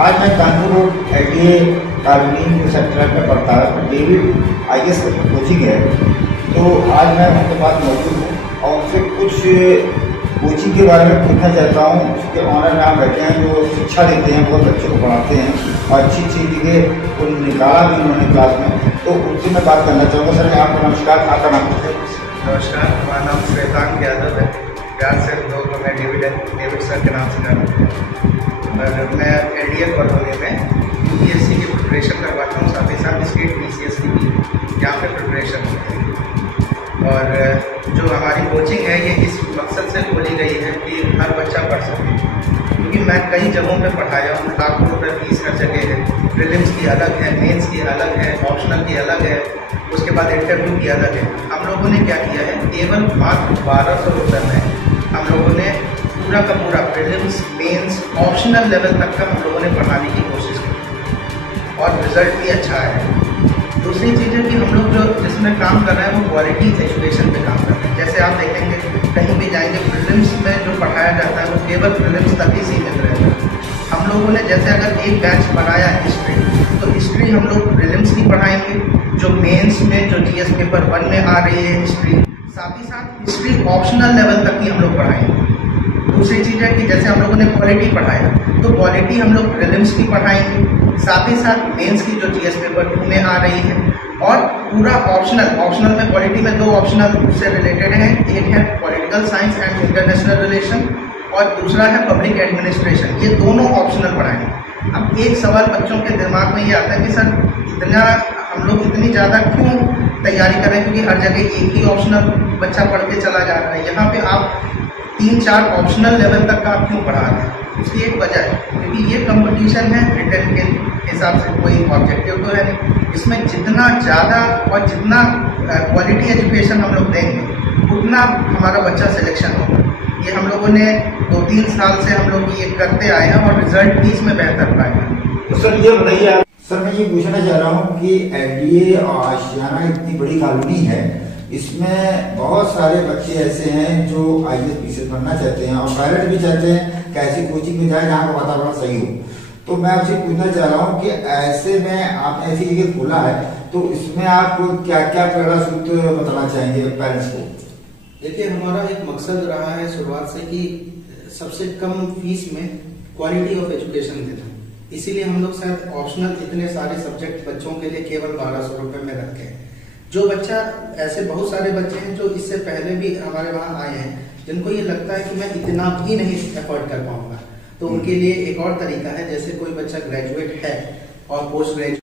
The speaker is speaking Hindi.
आज मैं Kanpur road ITA colony sector में पढ़ता है, डेविड IAS कोचिंग है। तो आज मैं उनके पास मौजूद हूँ और उनसे कुछ कोचिंग के बारे में पूछना चाहता हूँ। उसके ऑनर नाम बैठे हैं जो शिक्षा देते हैं, बहुत बच्चों को पढ़ाते हैं और अच्छी अच्छी चीज़ें को निकाला भी उन्होंने क्लास में। तो उनसे मैं बात करना चाहूँगा। सर आपका नमस्कार, आपका नाम है? नमस्कार, हमारा नाम श्वेतांग यादव है। प्यार से लोग मैं डेविड सर के नाम से जानते हैं। और मैं LDA कॉलोनी में UPSC की प्रिपरेशन करवाता हूँ, साथ ही साथ स्टेट PCSC की यहाँ पे प्रिपरेशन होती है। और जो हमारी कोचिंग है ये इस मकसद से खोली गई है कि हर बच्चा पढ़ सके, क्योंकि मैं कई जगहों पे पढ़ाया हूँ। लाखों रुपये फीस हर जगह है। प्रीलिम्स की अलग है, मेंस की अलग है, ऑप्शनल की अलग है, उसके बाद इंटरव्यू की अलग है। हम लोगों ने क्या किया है, केवल मात्र 1200 रुपये में हम लोगों ने पूरा का पूरा प्रीलिम्स, मेंस, ऑप्शनल लेवल तक का हम लोगों ने पढ़ाने की कोशिश की और रिजल्ट भी अच्छा है। दूसरी चीज़ है कि हम लोग जो जिसमें काम कर रहे हैं वो क्वालिटी एजुकेशन पे काम कर रहे हैं। जैसे आप देखेंगे कहीं भी जाएंगे, प्रीलिम्स में जो पढ़ाया जाता है वो केवल प्रीलिम्स तक ही सीमित रहता है। हम लोगों ने जैसे अगर एक बैच पढ़ाया हिस्ट्री, तो हिस्ट्री हम लोग प्रीलिम्स की पढ़ाएंगे, जो मेंस में जो GS पेपर 1 में आ रही है हिस्ट्री, साथ ही साथ हिस्ट्री ऑप्शनल लेवल तक ही हम लोग पढ़ाएंगे। दूसरी चीज़ है कि जैसे हम लोगों ने क्वालिटी पढ़ाया, तो क्वालिटी हम लोग प्रीलिम्स की पढ़ाएंगे, साथ ही साथ मेंस की जो GS पेपर 2 में आ रही है, और पूरा ऑप्शनल में क्वालिटी में 2 ऑप्शनल से रिलेटेड हैं। एक है political science and international relation और दूसरा है पब्लिक एडमिनिस्ट्रेशन। ये दोनों ऑप्शनल पढ़ाएंगे। अब एक सवाल बच्चों के दिमाग में ये आता है कि सर इतना हम लोग इतनी ज़्यादा क्यों तैयारी कर रहे हैं, क्योंकि हर जगह एक ही ऑप्शनल बच्चा पढ़ के चला जा रहा है। यहाँ पे आप 3-4 ऑप्शनल लेवल तक का आप क्यों पढ़ा रहे हैं? उसकी एक वजह है, क्योंकि ये कंपटीशन है रिटर्न के हिसाब से, कोई ऑब्जेक्टिव तो है नहीं। इसमें जितना ज़्यादा और जितना क्वालिटी एजुकेशन हम लोग देंगे उतना हमारा बच्चा सिलेक्शन होगा। ये हम लोगों ने 2-3 साल से हम लोग ये करते आए हैं और रिजल्ट भी इसमें बेहतर पाए हैं। तो सर ये बताइए, सर मैं ये पूछना चाह रहा हूँ कि LDA और आशियाना इतनी बड़ी कॉलोनी है, इसमें बहुत सारे बच्चे ऐसे हैं जो IAS PCS बनना चाहते हैं और पेरेंट्स भी चाहते हैं कि ऐसी कोचिंग में जाए जहाँ का वातावरण सही हो। तो मैं आपसे पूछना चाह रहा हूँ कि ऐसे में आपने ऐसी जगह खोला है, तो इसमें आप क्या क्या प्रेरणा सूत्र बताना चाहेंगे पेरेंट्स को? देखिए, हमारा एक मकसद रहा है शुरुआत से कि सबसे कम फीस में क्वालिटी ऑफ एजुकेशन देना। इसीलिए हम लोग शायद ऑप्शनल इतने सारे सब्जेक्ट बच्चों के लिए केवल 1200 रुपये में रखे हैं। जो बच्चा, ऐसे बहुत सारे बच्चे हैं जो इससे पहले भी हमारे वहाँ आए हैं, जिनको ये लगता है कि मैं इतना भी नहीं अफोर्ड कर पाऊंगा, तो उनके लिए एक और तरीका है। जैसे कोई बच्चा ग्रेजुएट है और पोस्ट ग्रेजुएट